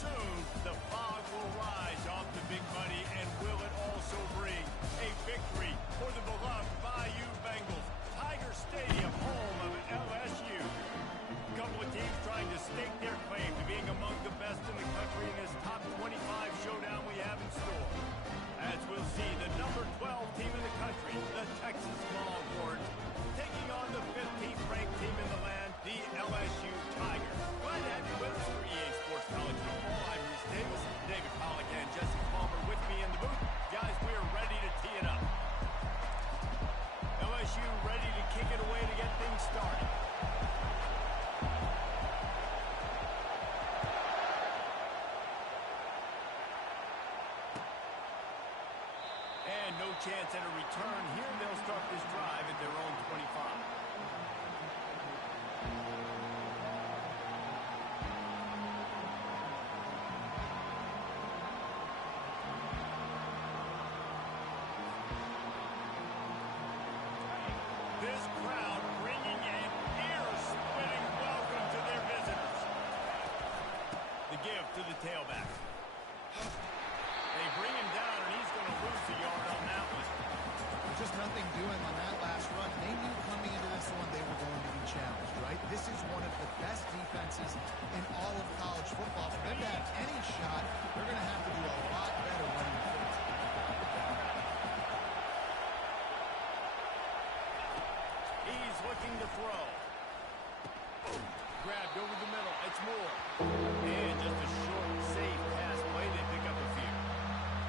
Soon, the fog will rise off the big money, and will it also bring a victory for the beloved Bayou Bengals? Tiger Stadium, home of LSU. A couple of teams trying to stake their claim to being among the best in the country in this top 25 showdown we have in store. As we'll see, the number 12 team in the country, the Texas Longhorns, taking on the 15th ranked team in the land, the LSU Tigers. Glad to have you with us for EA Sports College Football. I'm Reese Davis, David Pollack and Jesse Palmer with me in the booth. Guys, we are ready to tee it up. LSU ready to kick it away to get things started. And no chance at a return here. They'll start this drive at their own 25. This crowd bringing an ear-splitting welcome to their visitors. The give to the tailback. They bring him down, and he's going to lose a yard on that one. Just nothing doing on that last run. They knew coming into this one they were going to be challenged, right? This is one of the best defenses in all of college football. For them to have any shot, they're going to have to do a lot better running the football. He's looking to throw. Grabbed over the middle. It's Moore. And just a short, safe pass play. They pick up a few.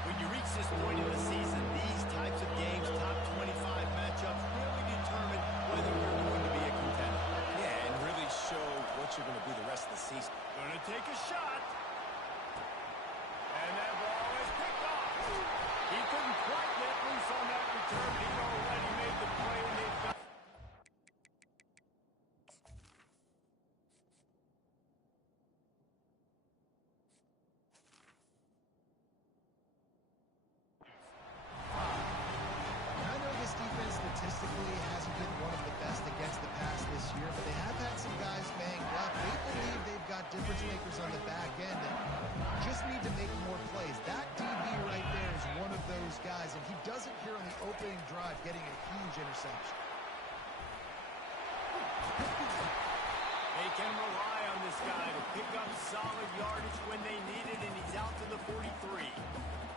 When you reach this point in the season, these types of games, top 25 matchups, really determine whether you're going to be a contender. Yeah, and really show what you're going to be the rest of the season. Going to take a shot. And that ball is picked off. He couldn't quite get loose on that return. He already made the play, and they've got... Statistically hasn't been one of the best against the pass this year, but they have had some guys banged up. They believe they've got difference makers on the back end and just need to make more plays. That DB right there is one of those guys, and he does it here on the opening drive, getting a huge interception. They can rely on this guy to pick up solid yardage when they need it, and he's out to the 43.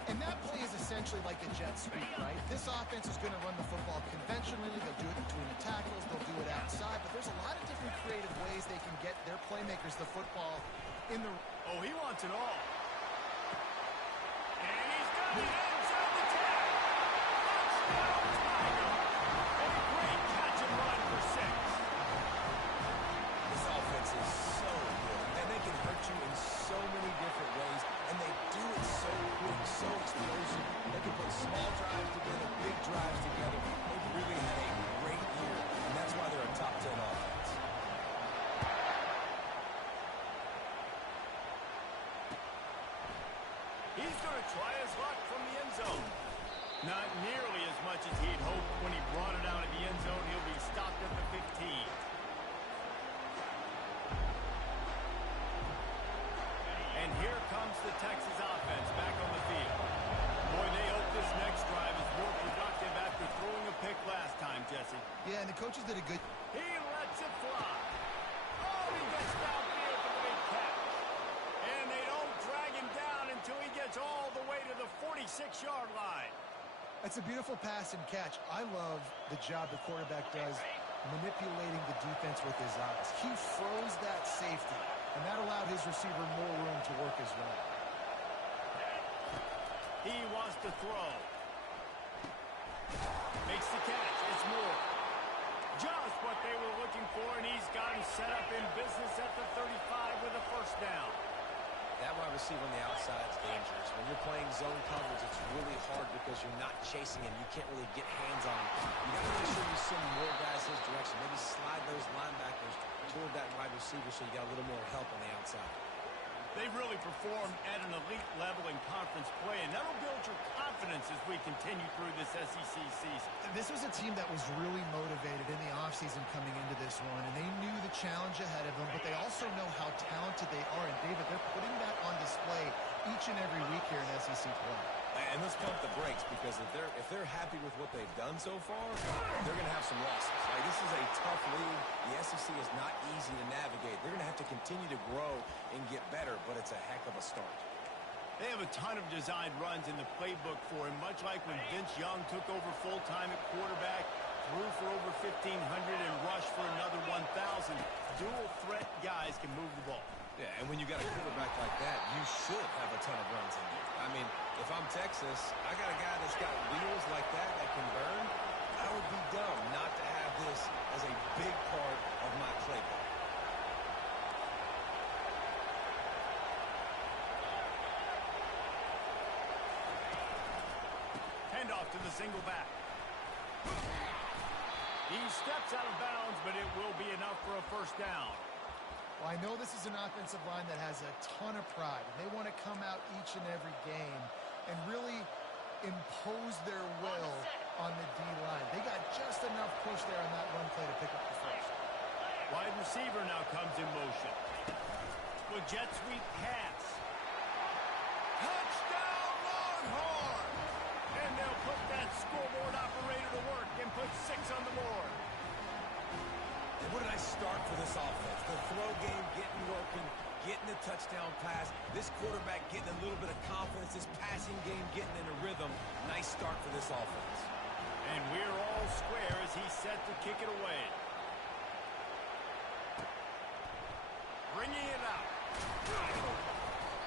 And that play is essentially like a jet sweep, right? This offense is going to run the football conventionally. They'll do it between the tackles. They'll do it outside. But there's a lot of different creative ways they can get their playmakers the football in the... Oh, he wants it all. And he's got it inside the 10. Touchdown, Tiger. And a great catch and run for 6. This offense is so good, and they can hurt you in so many different ways, and they do it so quick, so explosive. They can put small drives together, big drives together. They've really had a great year, and that's why they're a top 10 offense. He's going to try his luck from the end zone. Not nearly as much as he'd hoped when he brought it out of the end zone. He'll be stopped at the 15. And here comes the Texas offense back on the field. Boy, they hope this next drive is more productive after throwing a pick last time, Jesse. Yeah, and the coaches did a good... He lets it fly. Oh, he gets downfield for the big catch. And they don't drag him down until he gets all the way to the 46-yard line. That's a beautiful pass and catch. I love the job the quarterback does manipulating the defense with his eyes. He froze that safety, and that allowed his receiver more room to work as well. He wants to throw. Makes the catch. It's Moore. Just what they were looking for, and he's got him set up in business at the 35 with a first down. That wide receiver on the outside is dangerous. When you're playing zone coverage, it's really hard because you're not chasing him. You can't really get hands on him. You got to make sure you send more guys his direction. Maybe slide those linebackers toward that wide receiver so you got a little more help on the outside. They really performed at an elite level in conference play, and that'll build your confidence confidence as we continue through this SEC season. This was a team that was really motivated in the offseason coming into this one, and they knew the challenge ahead of them, but they also know how talented they are. And, David, they're putting that on display each and every week here in SEC play. And let's pump the brakes, because if they're happy with what they've done so far, they're going to have some losses. Like, this is a tough league. The SEC is not easy to navigate. They're going to have to continue to grow and get better, but it's a heck of a start. They have a ton of designed runs in the playbook for him, much like when Vince Young took over full-time at quarterback, threw for over 1,500 and rushed for another 1,000. Dual-threat guys can move the ball. Yeah, and when you got a quarterback like that, you should have a ton of runs in there. I mean, if I'm Texas, I got a guy that's got wheels like that can burn. I would be dumb not to have this as a big part of my playbook. Handoff to the single back. He steps out of bounds, but it will be enough for a first down. Well, I know this is an offensive line that has a ton of pride, and they want to come out each and every game and really impose their will on the D-line. They got just enough push there on that run play to pick up the first. Wide receiver now comes in motion. With jet sweep pass. Touchdown Longhorn! And they'll put that scoreboard operator to work and put 6 on the board. And what did I start for this offense? The throw game getting working, getting the touchdown pass. This quarterback getting a little bit of confidence. This passing game getting in a rhythm. Nice start for this offense. And we're all square as he's set to kick it away. Bringing it out.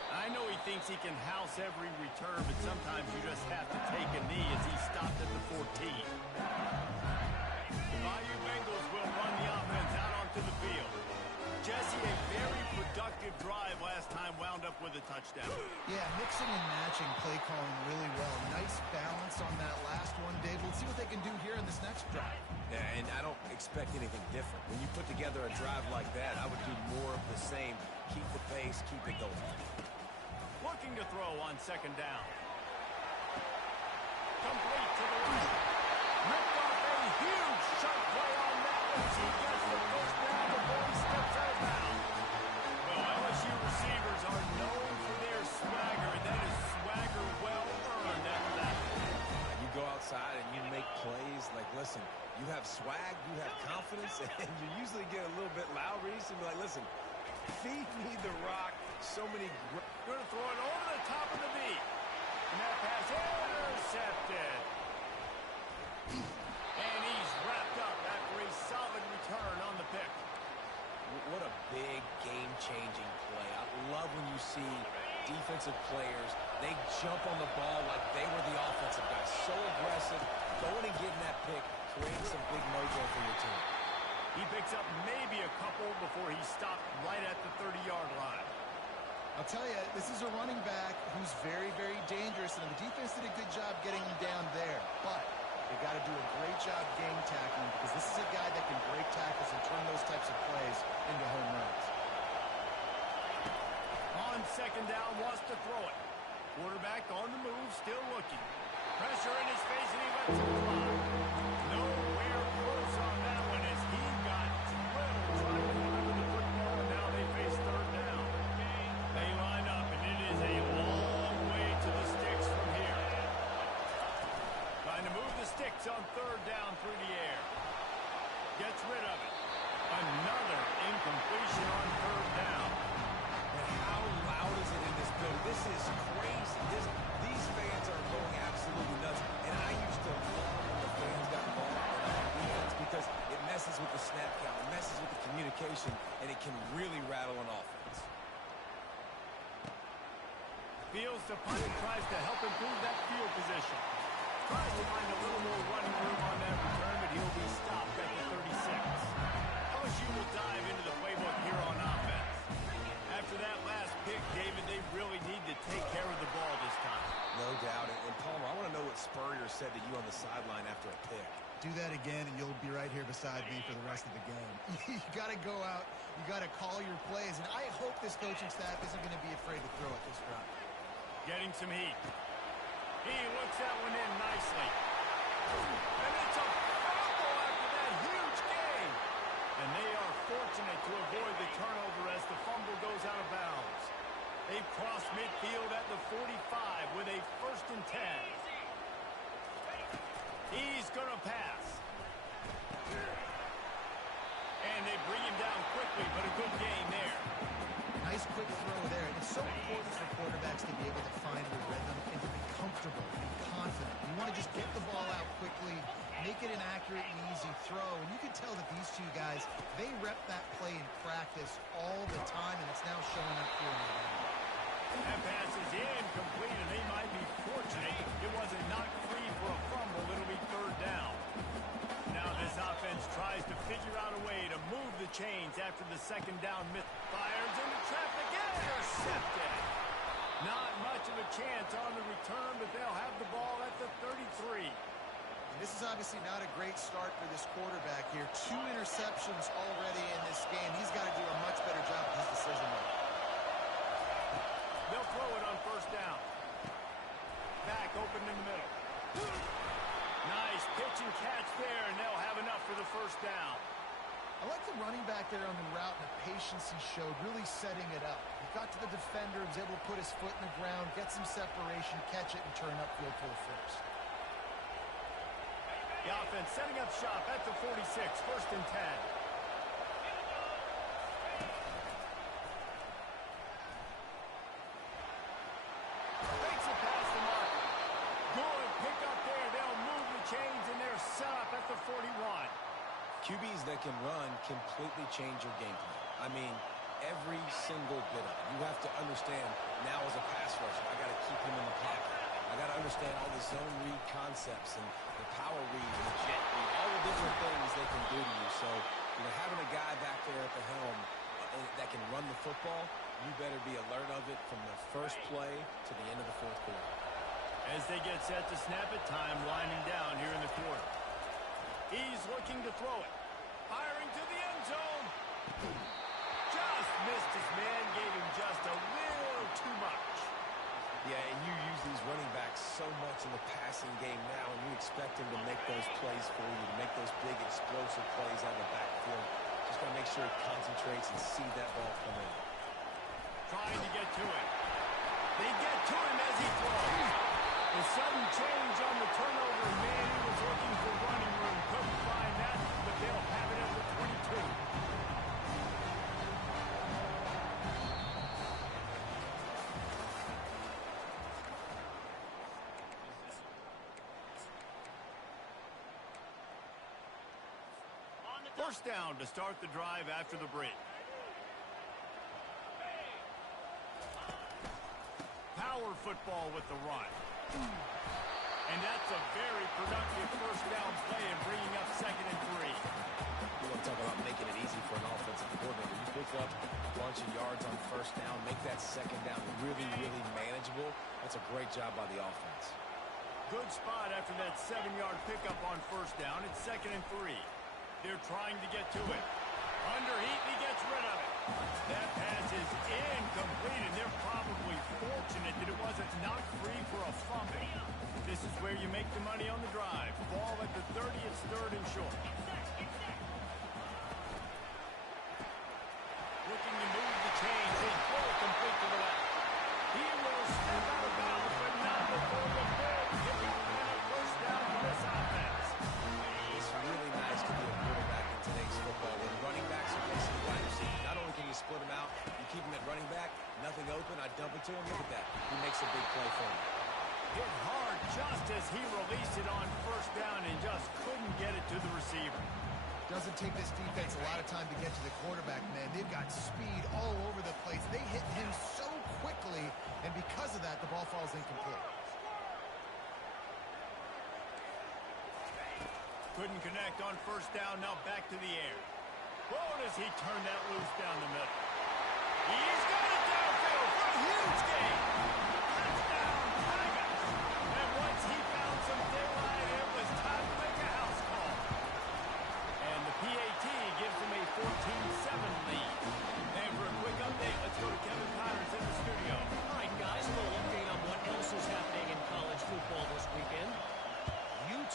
I know he thinks he can house every return, but sometimes you just have to take a knee as he stopped at the 14. The Bayou Bengals will run the offense out onto the field. Jesse, a very productive drive last time, wound up with a touchdown. Yeah, mixing and matching play calling really well. Nice balance on that last one, Dave. Let's see what they can do here in this next drive. Yeah, and I don't expect anything different. When you put together a drive like that, I would do more of the same. Keep the pace, keep it going. Looking to throw on second down. Complete to the right. Ripped off a huge shot play on that one. He gets the first down before he steps out of bounds. Well, LSU receivers are known for their swagger, and that is swagger well earned after that. You go outside and you make plays. Like, listen, you have swag, you have confidence, and you usually get a little bit loud. Reese, and be like, listen, feed me the rock. So many. Going to throw it over the top of the beat. And that pass intercepted. And he's wrapped up after a solid return on the pick. What a big game-changing play. I love when you see defensive players, they jump on the ball like they were the offensive guys. So aggressive, going and getting that pick, creating some big mojo for your team. He picks up maybe a couple before he stopped right at the 30-yard line. I'll tell you, this is a running back who's very, very dangerous, and the defense did a good job getting him down there. But they got to do a great job game tackling, because this is a guy that can break tackles and turn those types of plays into home runs. On second down, wants to throw it. Quarterback on the move, still looking. Pressure in his face, and he lets it fly. Nowhere close on that one as he got drilled trying to deliver the football, and now they face third down. They line up, and it is a long way to the sticks from here. Trying to move the sticks on third down through the air. Gets rid of it. Another incompletion on third down. And how loud is it in this building? This is crazy. These fans are going absolutely nuts. And I used to love when the fans got involved in defense, because it messes with the snap count, it messes with the communication, and it can really rattle an offense. Fields to punt and tries to help improve that field position. Tries to find a little more running room on that return, but he'll be stopped at the 36. LSU will dive into the playbook here on offense. After that last pick, David, they really need to take care of the ball this time. No doubt. And Palmer, I want to know what Spurrier said to you on the sideline after a pick. Do that again, and you'll be right here beside me for the rest of the game. You got to go out. You got to call your plays, and I hope this coaching staff isn't going to be afraid to throw at this drive. Getting some heat. He looks puts that one in nicely. And it's a fumble after that huge gain. And they are fortunate to avoid the turnover as the fumble goes out of bounds. They cross midfield at the 45 with a 1st and 10. He's going to pass. And they bring him down quickly, but a good gain there. Nice quick throw there. And it's so important for quarterbacks to be able to find the rhythm and to be comfortable, be confident. You want to just get the ball out quickly, make it an accurate and easy throw. And you can tell that these two guys, they rep that play in practice all the time, and it's now showing up here in the game. That pass is incomplete, and they might be fortunate it wasn't knocked free for a fumble. It'll be 3rd down. Now this offense tries to figure out a way to move the chains after the 2nd down. Fires into traffic, intercepted. Not much of a chance on the return, but they'll have the ball at the 33. This is obviously not a great start for this quarterback here. 2 interceptions already in this game. He's got to do a much better job with his decision making. They'll throw it on 1st down. Back open in the middle. Nice pitch and catch there, and they'll have enough for the 1st down. I like the running back there on the route and the patience he showed, really setting it up. He got to the defender, was able to put his foot in the ground, get some separation, catch it, and turn upfield for the 1st. The offense setting up shop at the 46, 1st and 10. Takes it past the marker. Good pick up there. They'll move the chains, and they're set up at the 41. QBs that can run completely change your game plan. I mean, every single bit of it. You have to understand, now as a pass rusher, I got to keep him in the pocket. I got to understand all the zone read concepts and the power read and the jet read, all the different things they can do to you. So, having a guy back there at the helm that can run the football, you better be alert of it from the first play to the end of the 4th quarter. As they get set to snap it, time winding down here in the quarter. He's looking to throw it. Firing to the end zone. Just missed his man, gave him just a little too much. Yeah, and you use these running backs so much in the passing game now, and you expect them to make those plays for you, to make those big explosive plays out of the backfield. Just got to make sure he concentrates and see that ball come in. Trying to get to it. They get to him as he throws. A sudden change on the turnover. Man, he was looking for running room. Couldn't find that, but they'll have it at the 22. First down to start the drive after the break. Power football with the run. And that's a very productive 1st down play and bringing up 2nd and 3. You want to talk about making it easy for an offensive coordinator. You pick up a bunch of yards on 1st down, make that 2nd down really, really manageable. That's a great job by the offense. Good spot after that 7-yard pickup on 1st down. It's 2nd and 3. They're trying to get to it. Underheat, he gets rid of it. That pass is incomplete, and they're probably fortunate that it wasn't knocked free for a fumble. This is where you make the money on the drive. Ball at the 30, it's 3rd and short. Looking to move the chains. They throw it complete to the left. He will step out of bounds, but not before the ball. Giving them a 1st down for this offense. It's really nice to be a quarterback in today's football when running backs are basically wide receivers. Not only can you split them out, you keep them at running back, nothing open, I dump it to him. Look at that. He makes a big play for him. Hit hard just as he released it on 1st down and just couldn't get it to the receiver. Doesn't take this defense a lot of time to get to the quarterback, man. They've got speed all over the place. They hit him so quickly, and because of that, the ball falls incomplete. Couldn't connect on 1st down, now back to the air. Whoa, does he turn that loose down the middle? He's got it downfield for a huge gain. Touchdown, Tigers. And once he found some daylight, it was time to make a house call. And the PAT gives him a 14-7 lead. And for a quick update, let's go to Kevin Connors in the studio. All right, guys, a little update on what else is happening in college football this week.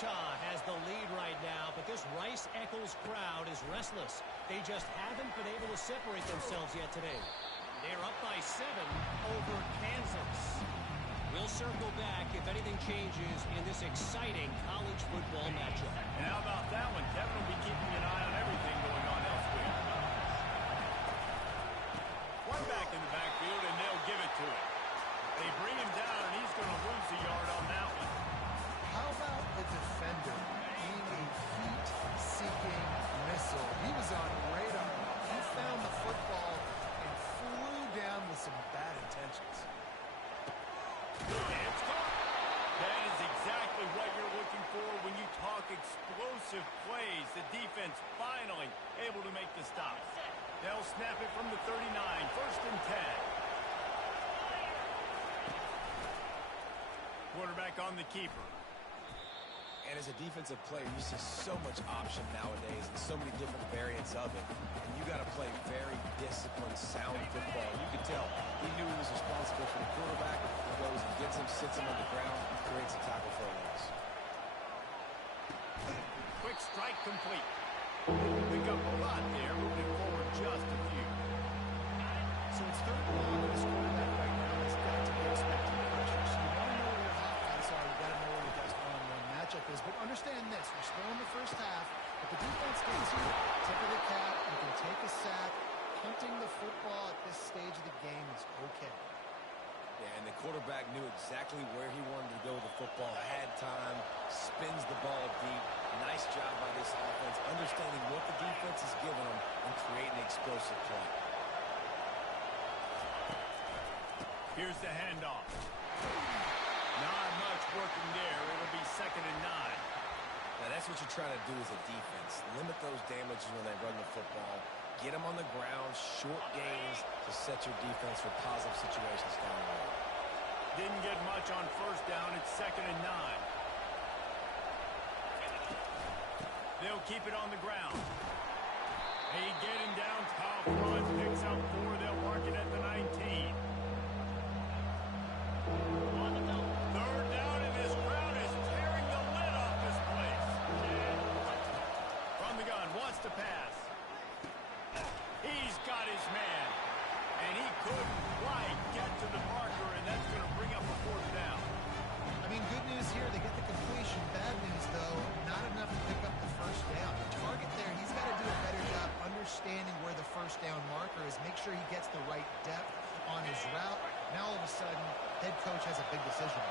Utah has the lead right now, but this Rice-Eccles crowd is restless. They just haven't been able to separate themselves yet today. They're up by 7 over Kansas. We'll circle back if anything changes in this exciting college football matchup. And how about that one? Kevin will be keeping an eye on everything going on elsewhere. One back in the backfield, and they'll give it to him. They bring him down, and he's going to lose a yard on that one. How about the defender being a heat-seeking missile? He was on radar. He found the football and flew down with some bad intentions. It's caught. That is exactly what you're looking for when you talk explosive plays. The defense finally able to make the stop. They'll snap it from the 39, 1st and 10. Quarterback on the keeper. And as a defensive player, you see so much option nowadays and so many different variants of it. And you got to play very disciplined, sound football. You could tell he knew he was responsible for the quarterback. He goes and gets him, sits him on the ground, creates a tackle for a loss. Quick strike complete. Pick up a lot there, moving forward just a few. So it's 3rd and long with this quarterback right now. He's got to be expecting pressure. So you want to know where your hot guys are. You got to know where your best one-on-one matchup is. But understand this: we're still in the first half. If the defense gets you, tip of the cap, you can take a sack. Punting the football at this stage of the game is okay. Yeah, and the quarterback knew exactly where he wanted to go with the football, had time, spins the ball deep. Nice job by this offense, understanding what the defense is giving them and creating an explosive play. Here's the handoff. Not much working there. It'll be 2nd and 9. Now, that's what you're trying to do as a defense. Limit those damages when they run the football. Get them on the ground, short gains to set your defense for positive situations down the road. Didn't get much on 1st down. It's 2nd and 9. They'll keep it on the ground. They get him down top front. Picks up 4. They'll mark it at the 19. 3rd down, and this crowd is tearing the lid off this place. From the gun, wants to pass. He's got his man. And he couldn't quite get to the marker, and that's going to bring up a 4th down. I mean, good news here, they get the completion. Bad news, though, not enough to pick up the 1st down. The target there, he's got to do a better job understanding where the 1st down marker is. Make sure he gets the right depth on his route. Now, all of a sudden, head coach has a big decision.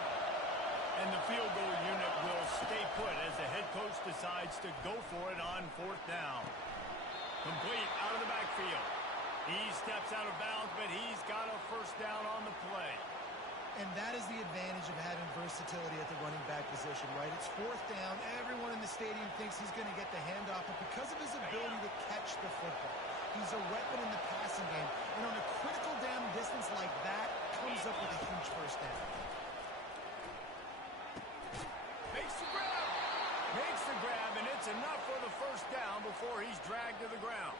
And the field goal unit will stay put as the head coach decides to go for it on 4th down. Complete out of the backfield. He steps out of bounds, but he's got a 1st down on the play. And that is the advantage of having versatility at the running back position, right? It's 4th down. Everyone in the stadium thinks he's going to get the handoff, but because of his ability to catch the football, he's a weapon in the passing game. And on a critical down distance like that, comes up with a huge 1st down. Makes the grab. Makes the grab, and it's enough for the 1st down before he's dragged to the ground.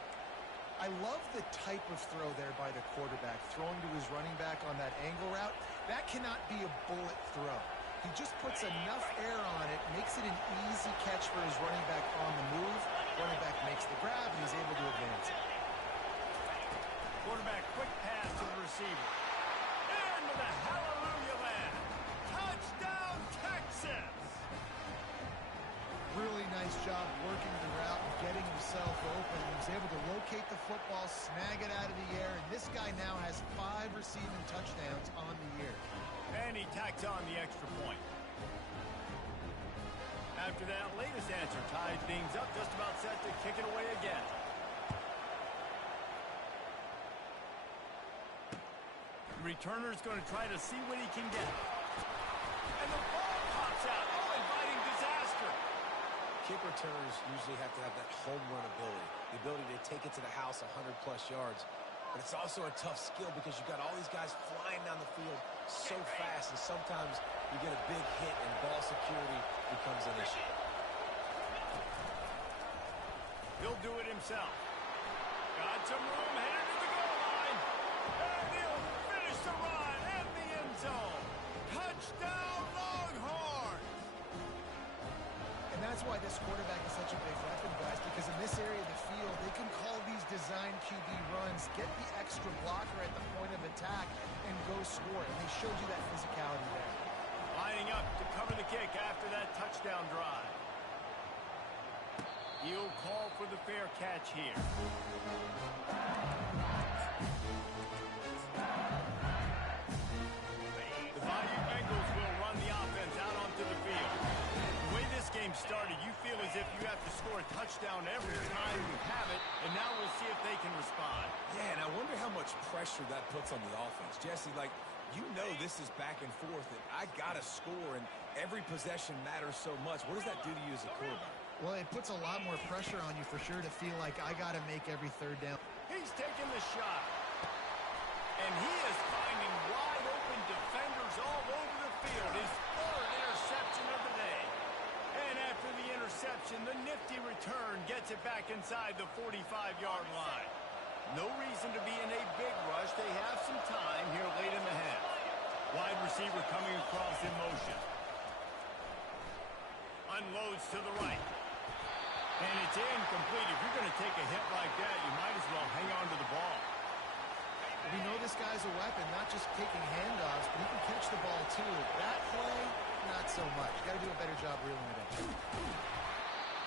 I love the type of throw there by the quarterback, throwing to his running back on that angle route. That cannot be a bullet throw. He just puts enough air on it, makes it an easy catch for his running back on the move. Running back makes the grab, and he's able to advance it. Quarterback, quick pass to the receiver. Into the hallelujah land. Touchdown, Texas! Really nice job working the route and getting himself open. He was able to locate the football, snag it out of the air, and this guy now has 5 receiving touchdowns on the year. And he tacks on the extra point. After that latest answer tied things up, just about set to kick it away again. The returner's going to try to see what he can get. And the ball pops out. Oh, inviting disaster. Kick returners usually have to have that home run ability, the ability to take it to the house 100-plus yards. But it's also a tough skill because you've got all these guys flying down the field so fast, and sometimes you get a big hit and ball security becomes an issue. He'll do it himself. Got some room, headed to the goal line. And he'll finish the run in the end zone. Touchdown, Longhorns! this quarterback is such a big weapon, guys, because in this area of the field, they can call these design QB runs, get the extra blocker at the point of attack, and go score. And they showed you that physicality there. Lining up to cover the kick after that touchdown drive. He'll call for the fair catch here. The Bayou Bengals will run the offense out onto the field. The way this game started, you feel as if you have to score a touchdown every time you have it, and now we'll see if they can respond. Yeah, and I wonder how much pressure that puts on the offense. Jesse, like, you know this is back and forth, and I got to score, and every possession matters so much. What does that do to you as a quarterback? Well, it puts a lot more pressure on you for sure to feel like I got to make every third down. He's taking the shot. And he is finding wide open defenders all over the field. His third interception of the day. And after the interception, the nifty return gets it back inside the 45-yard line. No reason to be in a big rush. They have some time here late in the half. Wide receiver coming across in motion. Unloads to the right. And it's incomplete. If you're going to take a hit like that, you might as well hang on to the ball. We know this guy's a weapon, not just taking handoffs, but he can catch the ball too. That play, not so much. Got to do a better job reeling it in.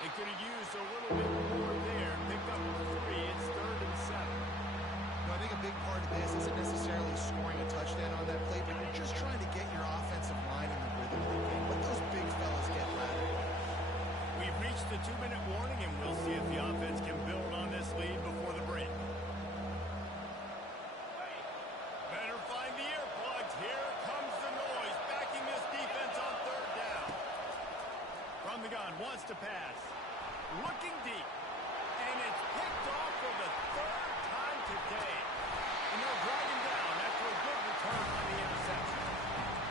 They could have used a little bit more there. Picked up 3. It's 3rd and 7. No, I think a big part of this isn't necessarily scoring a touchdown on that play, but you're just trying to get your offensive line in the rhythm of the game. Let those big fellas get louder. We've reached the 2-minute warning, and we'll see if the offense can build on this lead before the break. Better find the earplugs. Here comes the noise, backing this defense on 3rd down. From the gun, wants to pass. Looking deep. And it's picked off for the 3rd time today. And they'll drag him down after a good return on the interception.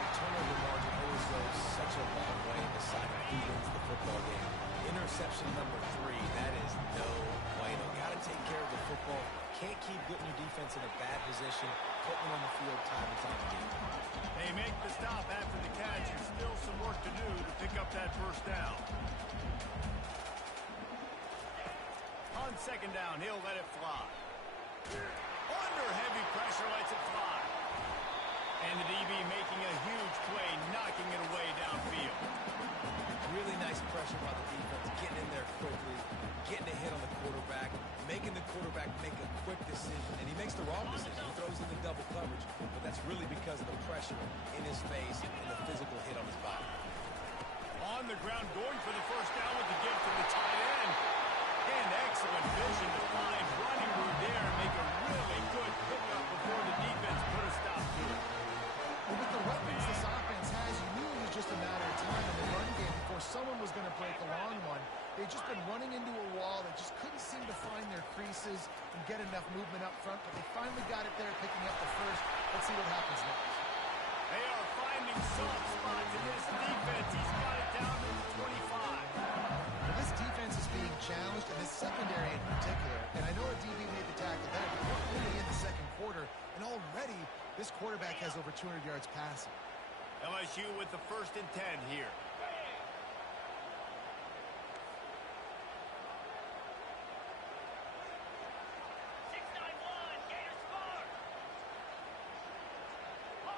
The turnover margin always goes such a long way in deciding who wins the football game. Interception number 3, that is no bueno. Got to take care of the football. Can't keep putting your defense in a bad position, putting them on the field time and time again. They make the stop after the catch. There's still some work to do to pick up that 1st down. On 2nd down, he'll let it fly. Under heavy pressure, lets it fly. And the DB making a huge play, knocking it away downfield. Really nice pressure by the defense, getting in there quickly, getting a hit on the quarterback, making the quarterback make a quick decision, and he makes the wrong decision. He throws in the double coverage, but that's really because of the pressure in his face and the physical hit on his body. On the ground, going for the 1st down with the give to the tight end. And excellent vision to find running room there and make a really good pickup before the defense put a stop to it. Well, with the weapons this offense has, you knew it was just a matter of time in the run game before someone was going to break a long one. They've just been running into a wall. They just couldn't seem to find their creases and get enough movement up front, but they finally got it there, picking up the 1st. Let's see what happens next. They are finding soft spots in this defense. He's got it down to the 25. Well, this defense is being challenged, and this secondary in particular. And I know a DB made the tackle there, but we're only in the 2nd quarter, and already this quarterback has over 200 yards passing. LSU with the 1st and 10 here.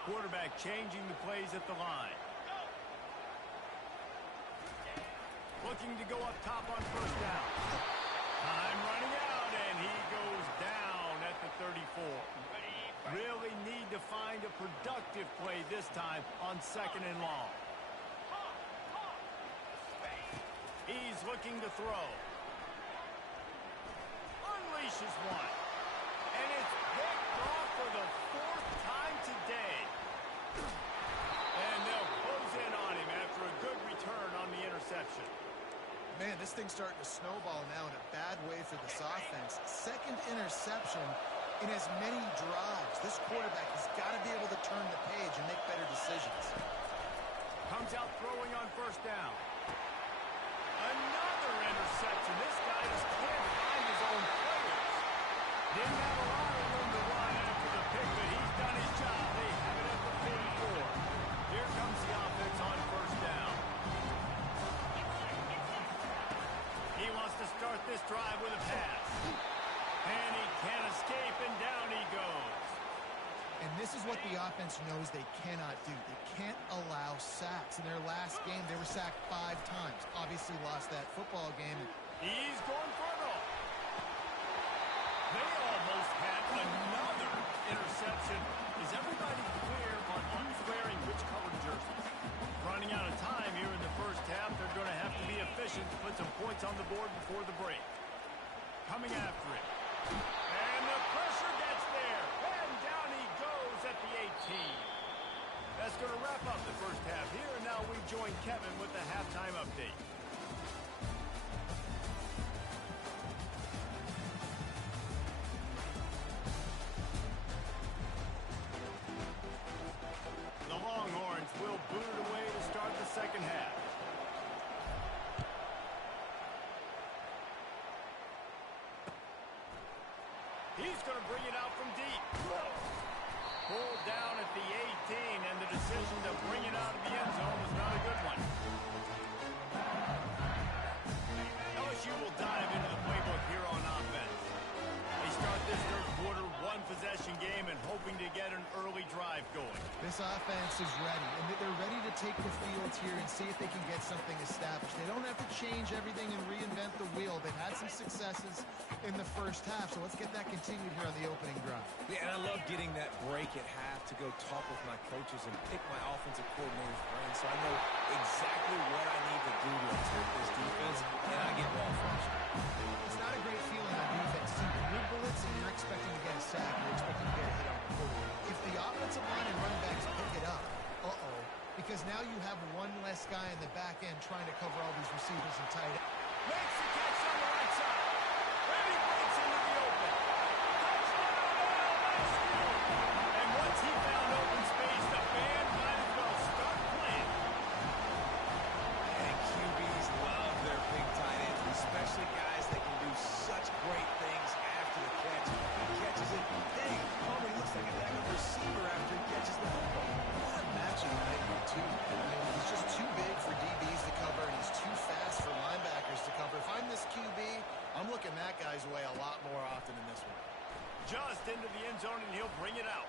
Quarterback changing the plays at the line. Looking to go up top on 1st down. Time running out, and he goes down at the 34. Really need to find a productive play this time on 2nd and long. He's looking to throw. Unleashes one. And it's picked off for the 4th time today. And they'll close in on him after a good return on the interception. Man, this thing's starting to snowball now in a bad way for this offense. 2nd interception in as many drives. This quarterback has got to be able to turn the page and make better decisions. Comes out throwing on 1st down. Another interception. This guy just can't find his own players. Didn't have a lot of room to run after the pick, but he's done his job. They have it at the 44. Here comes the offense on 1st down. this drive with a pass. And he can't escape, and down he goes. And this is what the offense knows they cannot do. They can't allow sacks. In their last game, they were sacked 5 times. Obviously lost that football game. He's going for it all. They almost had another interception. Is everybody clear on wearing which colored jerseys? Running out of time here in the first half. They're going to have to be efficient to put some points on the board before the break. Coming after it. And the pressure gets there. And down he goes at the 18. That's going to wrap up the first half here. And now we join Kevin with the halftime update. The Longhorns will boot it away to start the second half. He's going to bring it out from deep. Pulled down at the 18, and the decision to bring it out of the end zone was not a good one. LSU will dive into the playbook here on offense. They start this third quarter, one-possession game, and hoping to get an early drive going. This offense is ready, and they're ready to take the field here and see if they can get something established. They don't have to change everything and reinvent the wheel. They've had some successes in the first half, so let's get that continued here on the opening drive. Yeah, and I love getting that break at half to go talk with my coaches and pick my offensive coordinator's brain so I know exactly what I need to do to attack this defense, and I get ball first. It's not a great feeling on defense. See, you're blitzing, you're expecting to get a sack, you're expecting to get a hit on the quarterback. If the offensive line and running backs pick it up, because now you have one less guy in the back end trying to cover all these receivers and tight ends. Makes the catch on the right side. And he breaks into the open. Touchdown, LSU! And once he found open space, the band might as well start playing. And QBs love their big tight ends, especially guys that can do such great things after the catch. He catches it. Hey, Palmer looks like a dang receiver after he catches the football. What a matchup right here, too. I mean, he's just too big for DBs to cover, and he's too fast for linebackers to cover. If I'm this QB, I'm looking that guy's way a lot more often in this one. Just into the end zone, and he'll bring it out.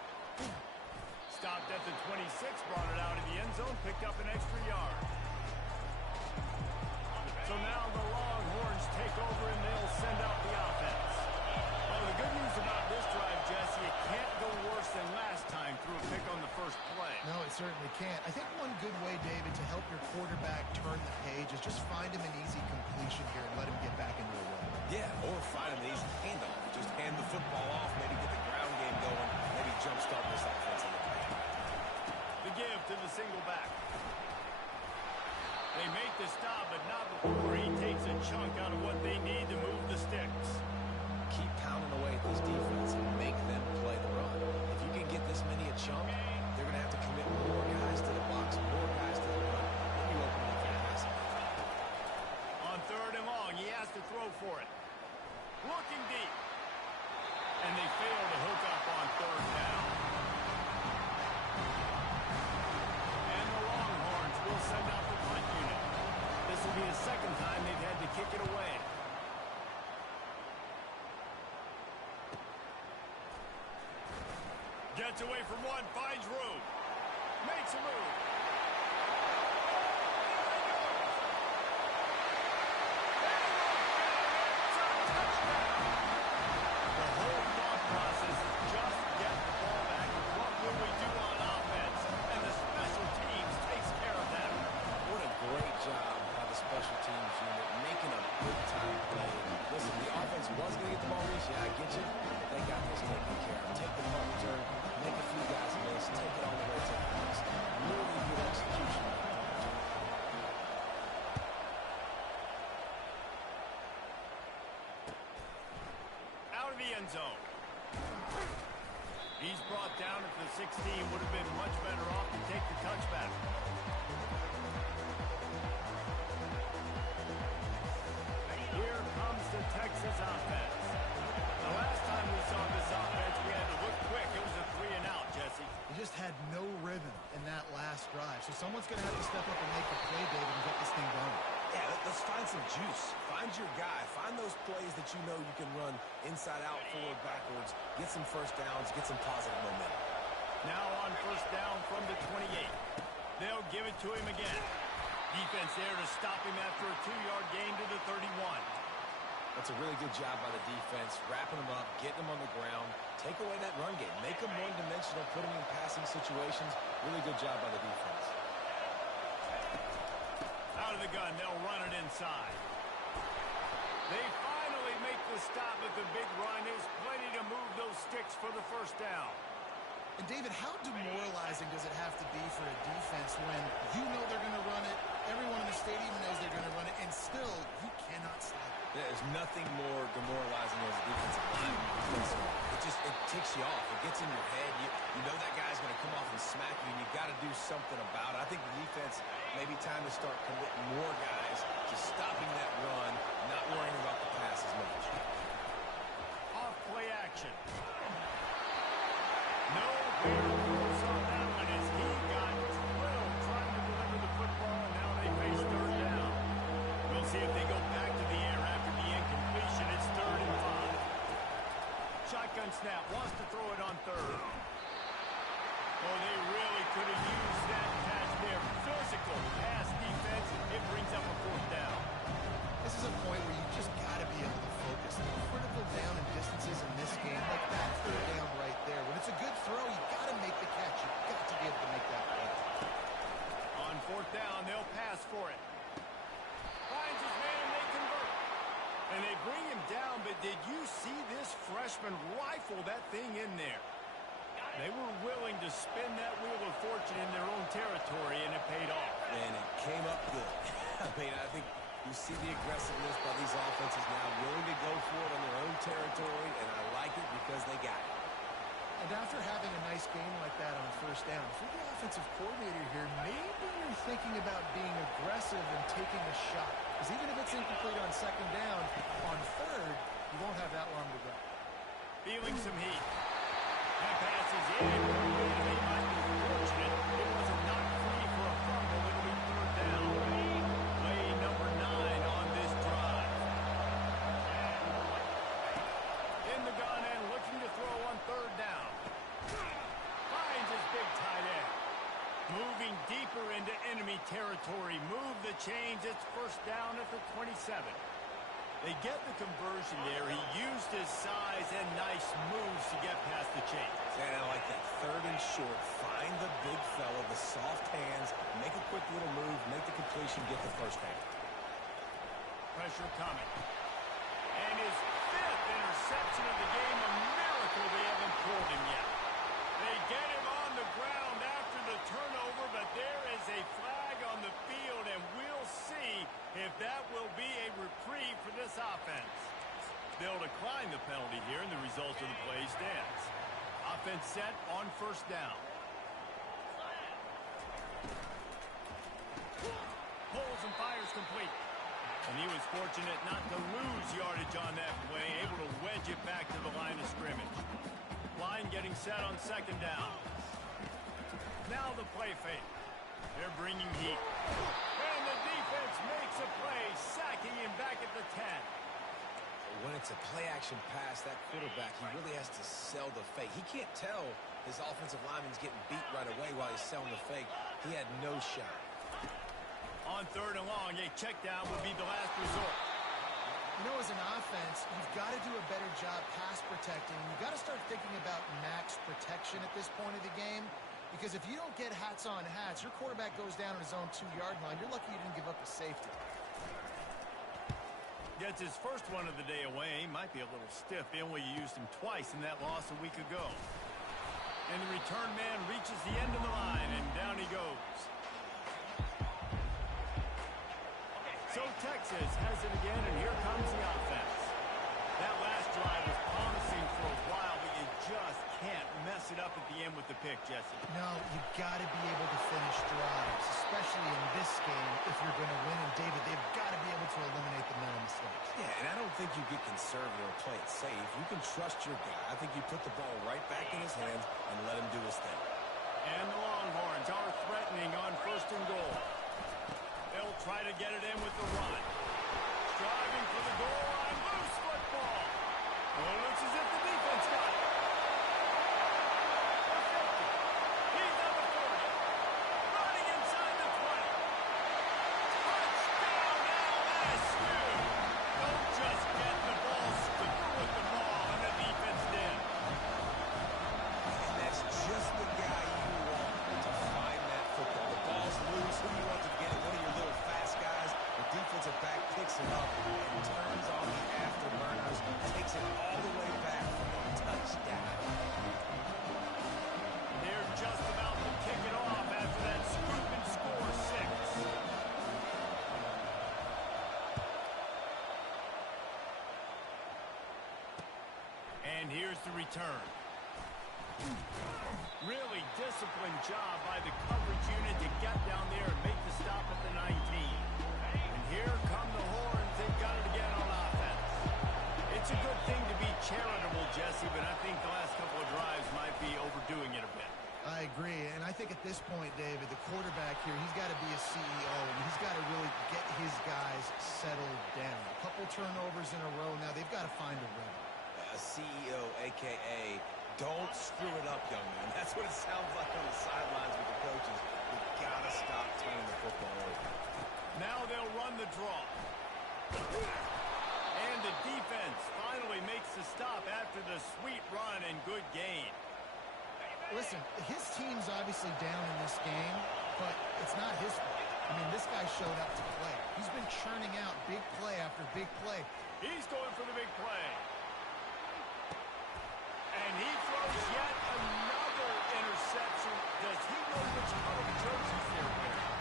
Stopped at the 26, brought it out in the end zone, picked up an extra yard. So now the Longhorns take over, and they'll send out the offense. Well, the good news about this drive, Jesse, it can't go worse than last time through a pick on the first play. No, it certainly can't. I think one good way, David, to help your quarterback turn the page is just find him an easy completion here and let him get back into a run. Yeah, or find an easy handoff. Just hand the football off, maybe get the ground game going, maybe jumpstart this offense in the play. The give to the single back. They make the stop, but not before he takes a chunk out of what they need to move the sticks. Keep pounding away at this defense and make them play the run. If you can get this many a chunk, they're going to have to commit more guys to the box, more guys to the run. Then you open up for passing. On third and long, he has to throw for it. Looking deep. And they fail to hook up on third down. And the Longhorns will send out the punt unit. This will be the second time they've had to kick it away. Gets away from one, finds room. Makes a move. The whole thought process is just get the ball back. What will we do on offense? And the special teams takes care of that. What a great job by the special teams unit making a big-time play. Listen, the offense was going to get the ball reached. Yeah, I get you. But they got this taken care of. Take the punt return, make a few guys miss, take it all the way to the house. Really good execution. Out of the end zone. He's brought down at the 16. Would have been much better off to take the touchback. Here comes the Texas offense. The last time we saw this offense, we had to look quick. It was a 3-and-out, Jesse. He just had no rhythm in that last drive. So someone's going to have to step up and make the play, David, and get this thing going. Yeah, let's find some juice. Find your guy. Find those plays that you know you can run inside out, forward, backwards, get some first downs, get some positive momentum. Now on first down from the 28. They'll give it to him again. Defense there to stop him after a 2-yard gain to the 31. That's a really good job by the defense, wrapping them up, getting them on the ground, take away that run game, make them one-dimensional, put them in passing situations. Really good job by the defense. Out of the gun, they'll run it inside. They finally make the stop at the big run. There's plenty to move those sticks for the first down. And, David, how demoralizing does it have to be for a defense when you know they're going to run it, everyone in the stadium knows they're going to run it, and still you cannot stop it? There's nothing more demoralizing as a defensive lineman because it ticks you off. It gets in your head. You know that guy's going to come off and smack you, and you've got to do something about it. I think the defense may be time to start committing more guys to stopping that run, not worrying about the pass as much. Off play action. Nowhere close on that one as he got drilled trying to deliver the football, and now they face third down. We'll see if they go back to the air after the incompletion. It's 3rd and 5. Shotgun snap, wants to throw it on 3rd. Oh, they really could have used that catch there. Physical pass defense, and it brings up a 4th down. This is a point where you just got to be able to focus. The critical down and distances in this game, like that 3rd down right there. When it's a good throw, you got to make the catch. You've got to be able to make that play. On 4th down, they'll pass for it. Finds his man, and they convert. And they bring him down, but did you see this freshman rifle that thing in there? They were willing to spin that wheel of fortune in their own territory, and it paid off. And it came up good. I think you see the aggressiveness by these offenses now, willing to go for it on their own territory, and I like it because they got it. And after having a nice game like that on first down, if you're the offensive coordinator here, maybe you're thinking about being aggressive and taking a shot. Because even if it's incomplete on 2nd down, on 3rd, you won't have that long to go. Feeling some heat. That pass is in. They might be fortunate. It was a knock free for a fumble. It'll be 3rd down. Play number 9 on this drive. In the gun and looking to throw on 3rd down. Finds his big tight end. Moving deeper into enemy territory. Move the chains. It's 1st down at the 27. They get the conversion there. He used his size and nice moves to get past the chains. And I like that 3rd and short. Find the big fella, the soft hands, make a quick little move, make the completion, get the 1st down. Pressure coming. And his 5th interception of the game. A miracle they haven't pulled him yet. They get him on the ground after the turnover, but there is a flag on the field, and we'll see if that will be a reprieve for this offense. They'll decline the penalty here, and the result of the play stands. Offense set on 1st down. Pulls and fires complete. And he was fortunate not to lose yardage on that play, able to wedge it back to the line of scrimmage. Line getting set on 2nd down. Now the play fake. They're bringing heat. And the defense makes a play, sacking him back at the 10. When it's a play-action pass, that quarterback, he really has to sell the fake. He can't tell his offensive lineman's getting beat right away while he's selling the fake. He had no shot. On 3rd and long, a check down would be the last resort. You know, as an offense, you've got to do a better job pass protecting. You've got to start thinking about max protection at this point of the game. Because if you don't get hats on hats, your quarterback goes down on his own 2-yard line. You're lucky you didn't give up a safety. Gets his first one of the day away. Might be a little stiff. They only used him twice in that loss a week ago. And the return man reaches the end of the line, and down he goes. So Texas has it again, and here comes the offense. That last drive was promising for a while, but you just can't mess it up at the end with the pick, Jesse. No, you've got to be able to finish drives, especially in this game if you're going to win. And, David, they've got to be able to eliminate the mental mistakes. Yeah, and I don't think you get conservative or play it safe. You can trust your guy. I think you put the ball right back in his hands and let him do his thing. And the Longhorns are threatening on 1st and goal. They'll try to get it in with the run. Driving for the goal line. Loose football. Well, it looks as if the defense got it. The 50. He's on the 40. Running inside the 20. Touchdown, LSU. Don't just get the ball. Score with the ball, and the defense did. And that's just the guy you want to find that football. The ball's loose. Who do you want to get it? One of your little fast guys. The defensive back picks it up and turns on the afterburners. Takes it all the way back for a touchdown. They're just about to kick it off after that scoop and score 6. And here's the return. Really disciplined job by the coverage unit to get down there and make the stop at the 19. And here come the horns. They've got it again on offense. It's a good thing to be charitable, Jesse, but I think the last couple of drives might be overdoing it a bit. I agree, and I think at this point, David, the quarterback here, he's got to be a CEO, and he's got to really get his guys settled down. A couple turnovers in a row now. They've got to find a rhythm. A CEO, a.k.a. don't screw it up, young man. That's what it sounds like on the sidelines with the coaches. You've got to stop turning the football over. Now they'll run the draw. And the defense finally makes the stop after the sweet run and good gain. Listen, his team's obviously down in this game, but it's not his fault. I mean, this guy showed up to play. He's been churning out big play after big play. He's going for the big play. And he throws yet another interception. Does he know which color jerseys they're wearing?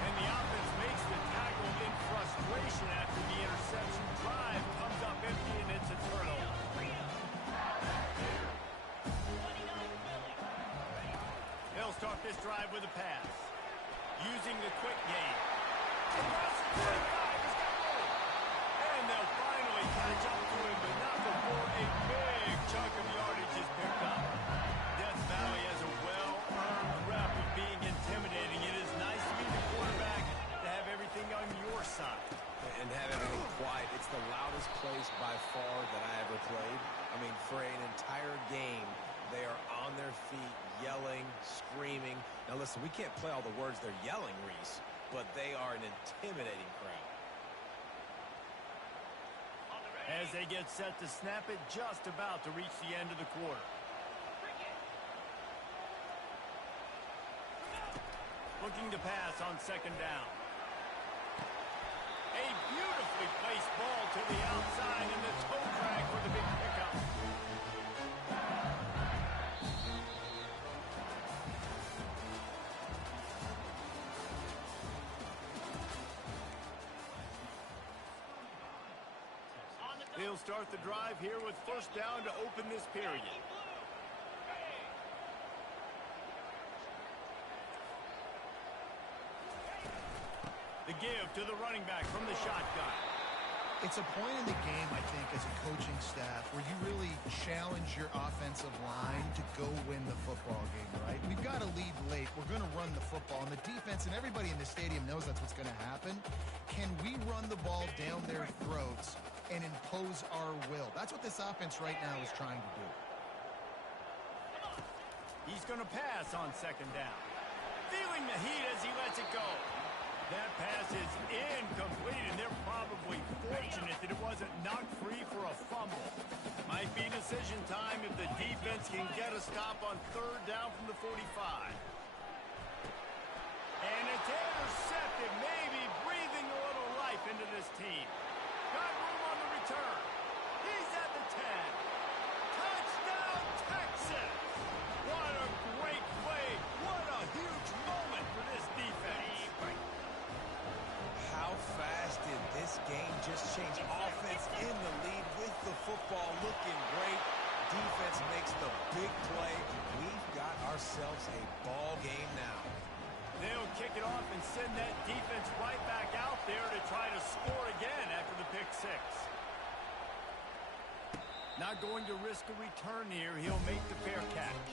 And the offense makes the tackle in frustration after the interception. Drive comes up empty, and it's a turnover. They'll start this drive with a pass. Using the quick game. Across the 45 has got room. And they'll finally catch up to him, but not before a big chunk of yardage is picked up. Death Valley has a well-earned rep of being intimidating. It is nice to be the quarterback, to have everything on your side. And have everything quiet. It's the loudest place by far that I ever played. I mean, for an entire game, they are on their feet, yelling, screaming. Now, listen, we can't play all the words they're yelling, Reese, but they are an intimidating crowd. As they get set to snap it, just about to reach the end of the quarter. Looking to pass on second down. A beautifully placed ball to the outside, and the toe drag for the big pickup. They'll start the drive here with first down to open this period. The give to the running back from the shotgun. It's a point in the game, I think, as a coaching staff where you really challenge your offensive line to go win the football game, right? We've got to lead late. We're going to run the football. And the defense and everybody in the stadium knows that's what's going to happen. Can we run the ball down their throats and impose our will? That's what this offense right now is trying to do. He's going to pass on second down. Feeling the heat as he lets it go. That pass is incomplete, and they're probably fortunate that it wasn't knocked free for a fumble. Might be decision time if the defense can get a stop on third down from the 45. And it's intercepted, maybe breathing a little life into this team. Got room on the return. He's at the 10. Touchdown, Texas! What a great play. What a huge moment for this defense. How fast did this game just change? Offense in the lead with the football looking great. Defense makes the big play. We've got ourselves a ball game now. They'll kick it off and send that defense right back out there to try to score again after the pick six. Not going to risk a return here. He'll make the fair catch.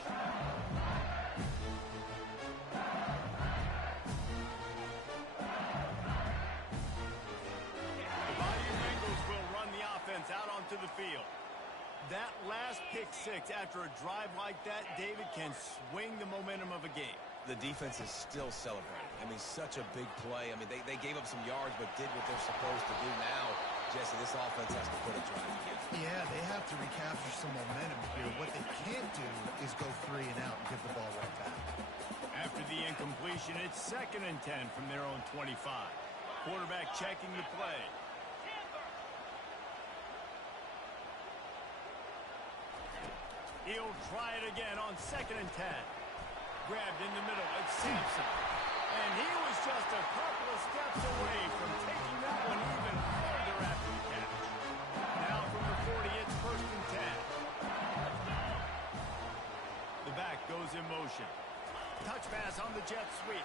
The Bayou the field. That last pick six after a drive like that, David, can swing the momentum of a game. The defense is still celebrating. I mean, such a big play. I mean, they gave up some yards but did what they're supposed to do. Now, Jesse, this offense has to put a drive together. Yeah, they have to recapture some momentum here. What they can't do is go 3 and out and give the ball right back. After the incompletion, it's 2nd and 10 from their own 25. Quarterback checking the play. He'll try it again on 2nd and 10. Grabbed in the middle. It's Sampson. And he was just a couple of steps away from taking that one even further after the catch. Now from the 40, it's 1st and 10. The back goes in motion. Touch pass on the jet sweep.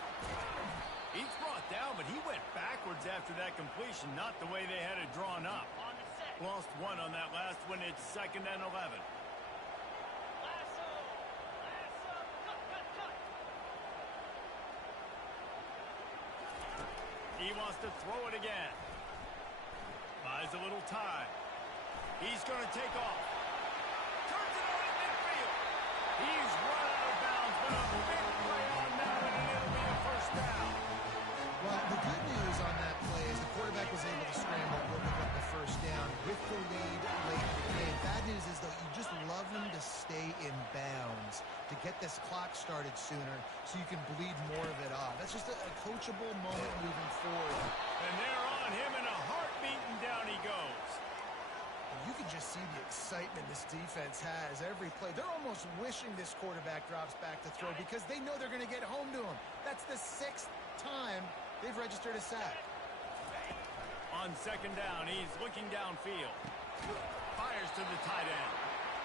He's brought down, but he went backwards after that completion, not the way they had it drawn up. Lost one on that last one. It's 2nd and 11. He wants to throw it again. Buys a little time. He's going to take off. Turns it on in midfield. He's run out of bounds, but a big play on that one, and it'll be a 1st down. Well, the good news on that play is the quarterback was able to scramble and pick up the 1st down with the lead late in the game. Bad news is, though, you just love him to stay in bounds to get this clock started sooner so you can bleed more of it off. That's just a coachable moment moving forward. And they're on him in a heartbeat, and down he goes. You can just see the excitement this defense has every play. They're almost wishing this quarterback drops back to throw because they know they're going to get home to him. That's the 6th time they've registered a sack. On 2nd down, he's looking downfield. Fires to the tight end.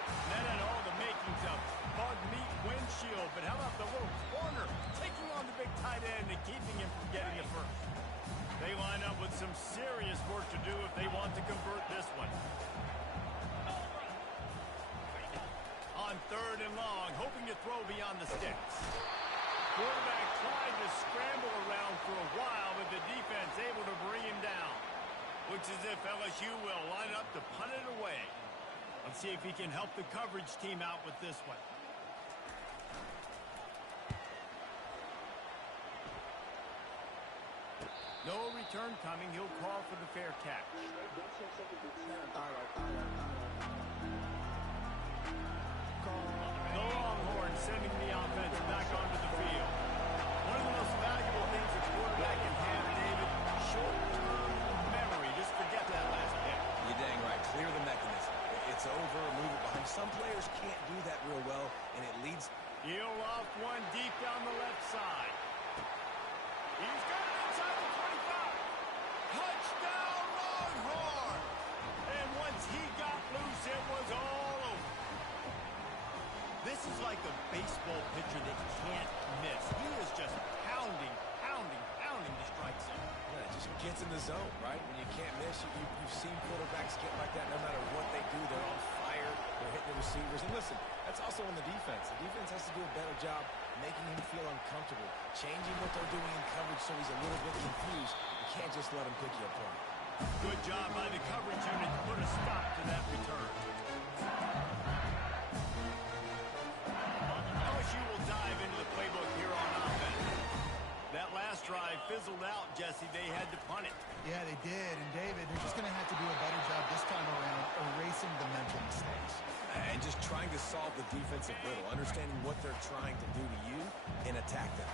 That had all the makings of bug meat windshield, but how about the little corner taking on the big tight end and keeping him from getting it first? They line up with some serious work to do if they want to convert this one. On 3rd and long, hoping to throw beyond the sticks. Quarterback tried to scramble around for a while, but the defense able to bring him down. Looks as if LSU will line up to punt it away. Let's see if he can help the coverage team out with this one. No return coming. He'll call for the fair catch. The Longhorns sending the offense back onto the field. One of the most valuable things a quarterback can have, David, short-term memory. Just forget that last pick. You're dang right. Clear the mechanism. It's over, move it behind. Some players can't do that real well, and it leads. He'll off one deep down the left side. He's got it inside the 25. Touchdown, Longhorn! And once he got loose, it was all over. This is like a baseball pitcher that can't miss. He is just pounding the strike zone. Yeah, it just gets in the zone, right? When you can't miss, you've seen quarterbacks get like that no matter what they do. They're on fire. They're hitting the receivers. And listen, that's also on the defense. The defense has to do a better job making him feel uncomfortable, changing what they're doing in coverage so he's a little bit confused. You can't just let him pick you apart. Good job by the coverage unit to put a stop to that return. LSU will dive into the playbook here on offense. That last drive fizzled out, Jesse. They had to punt it. Yeah, they did. And, David, they're just going to have to do a better job this time around erasing the mental mistakes. And just trying to solve the defensive riddle, understanding what they're trying to do to you and attack them.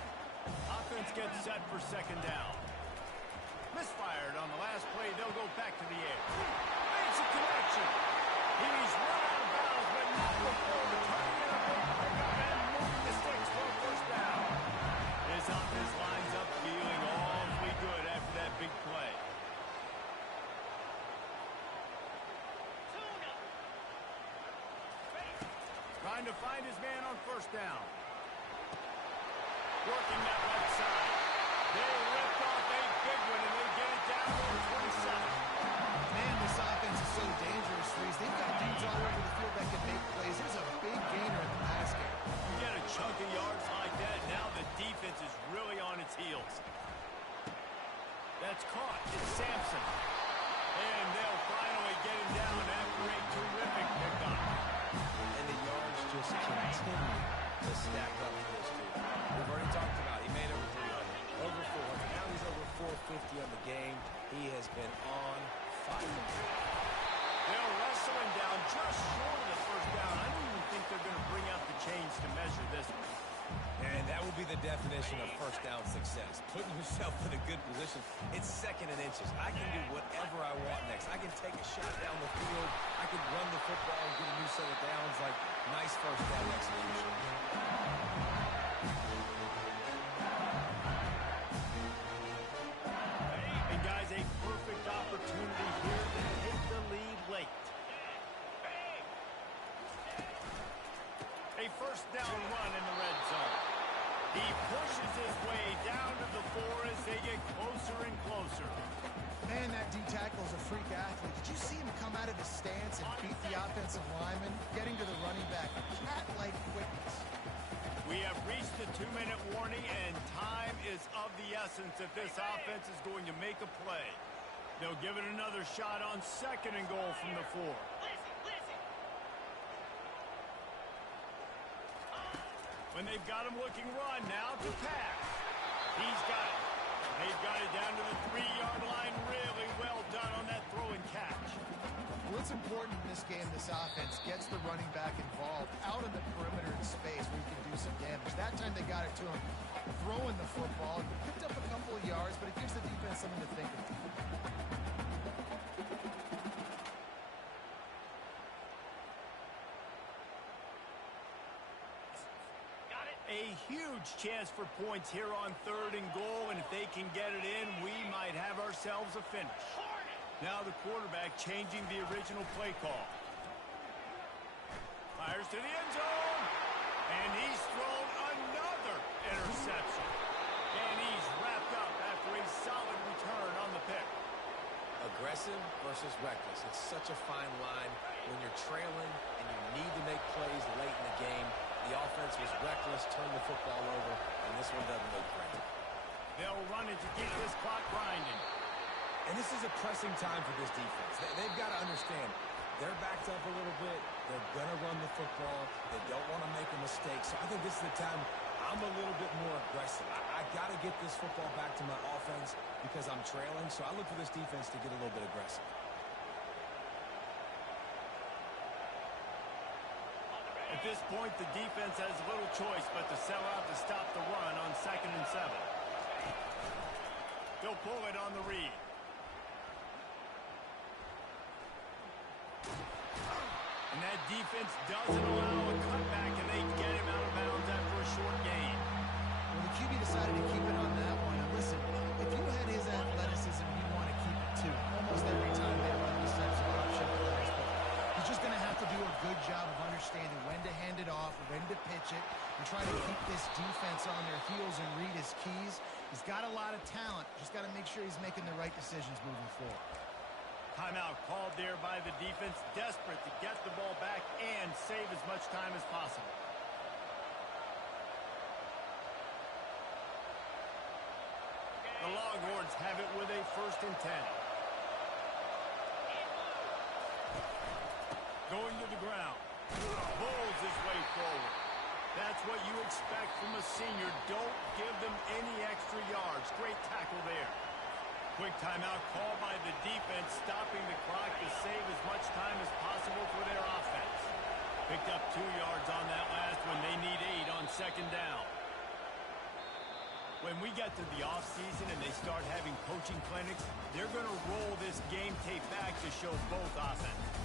Offense gets set for 2nd down. Misfired on the last play. They'll go back to the air. Makes a connection. He's run out of bounds, but not before returning in a big pickup and moving the sticks for a 1st down. His offense lines up feeling awfully good after that big play. Trying to find his man on 1st down. Working that left side. They ripped off a big one, and they get it down to the 27. Man, this offense is so dangerous, Reese. They've got dudes all over the field that can make plays. There's a big gainer in the pass game. You get a chunk of yards like that, now the defense is really on its heels. That's caught. It's Sampson. And they'll finally get him down after a terrific pickup. And the yards just continue to stack up for this dude. We've already talked about it. He made over 300, over 400. Now he's over 450 on the game. He has been on fire. They'll wrestle him down just short of the first down. I don't even think they're going to bring out the chains to measure this one. And that would be the definition of first down success. Putting yourself in a good position. It's second and inches. I can do whatever I want next. I can take a shot down the field. I can run the football and get a new set of downs. Like, nice first down execution. And guys, a perfect opportunity here to take the lead late. A first down run in the red zone. He pushes his way down to the 4 as they get closer and closer. Man, that D-tackle is a freak athlete. Did you see him come out of his stance and beat the offensive lineman, getting to the running back? Cat-like quickness. We have reached the 2-minute warning, and time is of the essence if this offense is going to make a play. They'll give it another shot on second and goal from the 4. When they've got him looking run, now to pass. He's got it. They've got it down to the 3-yard line. Really well done on that throw and catch. Well, it's important in this game, this offense gets the running back involved out in the perimeter in space where he can do some damage. That time they got it to him throwing the football. He picked up a couple of yards, but it gives the defense something to think of. A huge chance for points here on third and goal, and if they can get it in, we might have ourselves a finish. Now the quarterback changing the original play call. Fires to the end zone, and he's thrown another interception. And he's wrapped up after a solid return on the pick. Aggressive versus reckless. It's such a fine line when you're trailing and you need to make plays late in the game. The offense was reckless, turned the football over, and this one doesn't look great. They'll run it to keep this clock grinding. And this is a pressing time for this defense. They've got to understand, they're backed up a little bit. They're going to run the football. They don't want to make a mistake. So I think this is the time I'm a little bit more aggressive. I got to get this football back to my offense because I'm trailing. So I look for this defense to get a little bit aggressive. At this point, the defense has little choice but to sell out to stop the run on 2nd and 7. They'll pull it on the read. And that defense doesn't allow a cutback, and they get him out of bounds after a short gain. Well, the QB decided to keep it on that one. And listen, if you had his athleticism, you'd want to keep it too. Almost every time they run these types of option plays. But he's just going to have to do a good job of understanding when to hand it off, when to pitch it, and try to keep this defense on their heels and read his keys. He's got a lot of talent. Just got to make sure he's making the right decisions moving forward. Timeout called there by the defense, desperate to get the ball back and save as much time as possible. The Longhorns have it with a 1st and 10. Going to the ground. Pulls his way forward. That's what you expect from a senior. Don't give them any extra yards. Great tackle there. Quick timeout called by the defense, stopping the clock to save as much time as possible for their offense. Picked up 2 yards on that last one. They need 8 on 2nd down. When we get to the offseason and they start having coaching clinics, they're going to roll this game tape back to show both offenses.